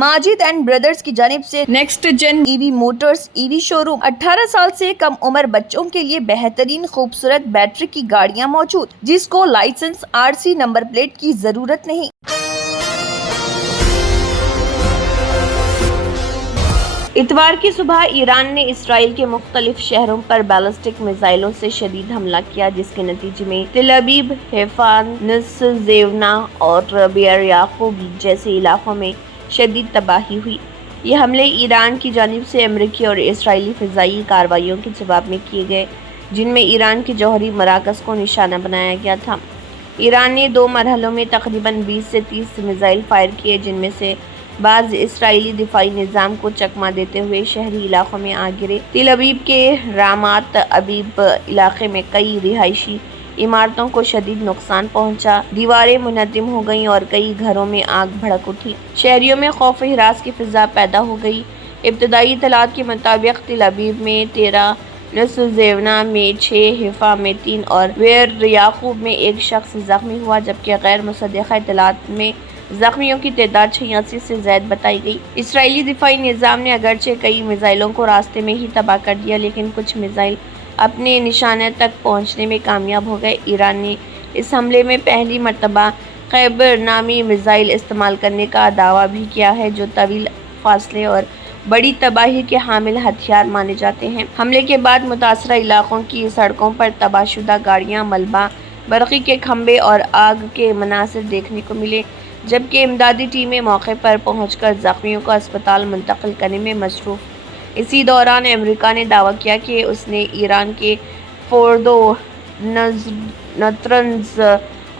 Majid and brothers की जानिब से next gen EV motors EV showroom 18 साल से कम उम्र बच्चों के लिए बेहतरीन खूबसूरत बैटरी की गाड़ियां मौजूद, जिसको लाइसेंस आरसी नंबर प्लेट की जरूरत नहीं। इतवार की सुबह ईरान ने इसराइल के मुख्तलिफ शहरों पर बैलिस्टिक मिसाइलों से शदीद हमला किया, जिसके नतीजे में तेल अवीव, हैफा, नसजेवना और बेर याकूब जैसे इलाकों में शदीद तबाही हुई। ये हमले ईरान की जानिब से अमेरिकी और इसराइली फ़िज़ाई कार्रवाइयों के जवाब में किए गए, जिनमें ईरान के जौहरी मराकज़ को निशाना बनाया गया था। ईरान ने 2 मरहलों में तकरीबन 20 से 30 मिसाइल फायर किए, जिनमें से बाज़ इसराइली दिफाई निज़ाम को चकमा देते हुए शहरी इलाकों में आ गिरे। तेल अवीव के रामात अबीब इलाके में कई रिहायशी इमारतों को शदीद नुकसान पहुंचा, दीवारें मुनहदम हो गईं और कई घरों में आग भड़क उठी। शहरियों में खौफ हिरास की फिजा पैदा हो गई। इब्तदाई इत्तलात के मुताबिक तेल अवीव में 13, नसजेवना में 6, हैफा में 3 और बेर याकूब में 1 शख्स जख्मी हुआ, जबकि गैर मुसद्दक़ा इत्तलात में जख्मियों की तादाद 86 से ज़ायद बताई गई। इसराइली दिफाई निज़ाम ने अगरचे कई मिसाइलों को रास्ते में ही तबाह कर दिया, लेकिन कुछ मिसाइल अपने निशाने तक पहुंचने में कामयाब हो गए। ईरान ने इस हमले में पहली मरतबा खैबर नामी मिसाइल इस्तेमाल करने का दावा भी किया है, जो तवील फासले और बड़ी तबाही के हामिल हथियार माने जाते हैं। हमले के बाद मुतासरा इलाकों की सड़कों पर तबाहशुदा गाड़ियां, मलबा, बरक़ी के खंभे और आग के मनासिर देखने को मिले, जबकि इमदादी टीमें मौके पर पहुंचकर जख्मियों को अस्पताल मुंतकिल करने में मसरूफ़। इसी दौरान अमेरिका ने दावा किया कि उसने ईरान के फोर्दो, नतरंज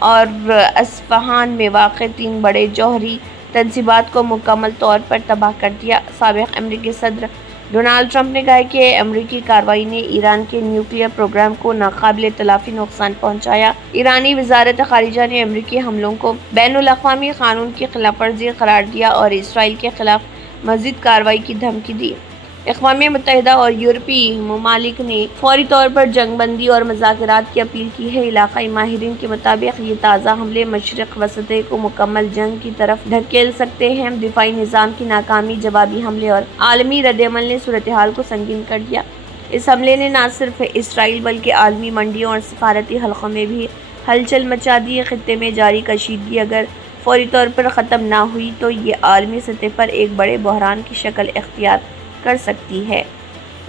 और अस्फ़हान में वाक़ 3 बड़े जौहरी तंसीबात को मुकम्मल तौर पर तबाह कर दिया। साबिक़ अमेरिकी सदर डोनाल्ड ट्रंप ने कहा कि अमेरिकी कार्रवाई ने ईरान के न्यूक्लियर प्रोग्राम को नाकाबिले तलाफ़ी नुकसान पहुंचाया। ईरानी वज़ारत ख़ारिजा ने अमेरिकी हमलों को बैनुल अक़वामी क़ानून की खिलाफ वर्जी करार दिया और इसराइल के खिलाफ मज़ीद कार्रवाई की धमकी दी। अक़वाम मुत्तहिदा और यूरोपीय ममालिक ने फौरी तौर पर जंगबंदी और मुज़ाकरात की अपील की है। इलाक़ाई माहिरीन के मुताबिक ये ताज़ा हमले मशरिक़ वसत को मुकम्मल जंग की तरफ धकेल सकते हैं। दिफाई निज़ाम की नाकामी, जवाबी हमले और आलमी रद्द-ए-अमल ने सूरत हाल को संगीन कर दिया। इस हमले ने न सिर्फ इसराइल बल्कि आलमी मंडियों और सफारती हलकों में भी हलचल मचा दी। ख़ित्ते में जारी कशीदगी अगर फौरी तौर पर ख़त्म ना हुई तो ये आलमी सतह पर एक बड़े बहरान की शक्ल इख्तियार कर सकती है।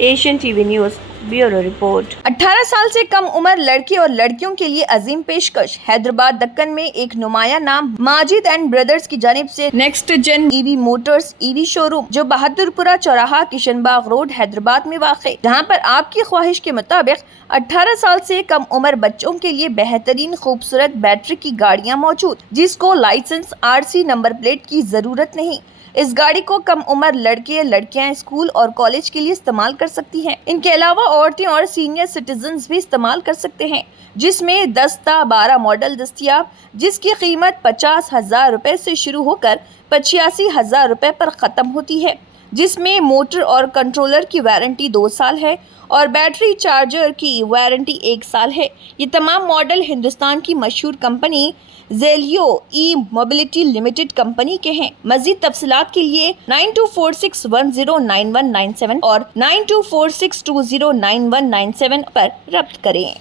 Asian TV news bureau report. 18 साल से कम उम्र लड़के और लड़कियों के लिए अजीम पेशकश। हैदराबाद दक्कन में एक नुमाया नाम माजिद एंड ब्रदर्स की जानिब से next gen EV motors EV showroom, जो बहादुरपुरा चौराहा, किशनबाग रोड, हैदराबाद में वाक़, जहां पर आपकी ख्वाहिश के मुताबिक 18 साल से कम उम्र बच्चों के लिए बेहतरीन खूबसूरत बैटरी की गाड़ियां मौजूद, जिसको लाइसेंस आरसी नंबर प्लेट की जरूरत नहीं। इस गाड़ी को कम उम्र लड़के लड़कियां स्कूल और कॉलेज के लिए इस्तेमाल कर सकती हैं। इनके अलावा औरतें और सीनियर सिटीजन्स भी इस्तेमाल कर सकते हैं, जिसमें 10-12 मॉडल दस्तयाब, जिसकी कीमत 50,000 रुपए से शुरू होकर 85,000 रुपए पर ख़त्म होती है, जिसमें मोटर और कंट्रोलर की वारंटी 2 साल है और बैटरी चार्जर की वारंटी 1 साल है। ये तमाम मॉडल हिंदुस्तान की मशहूर कंपनी ज़ेलियो ई मोबिलिटी लिमिटेड कंपनी के हैं। मज़ीद तफसीलात के लिए 9246109197 और 9246209197 पर रब्त करें।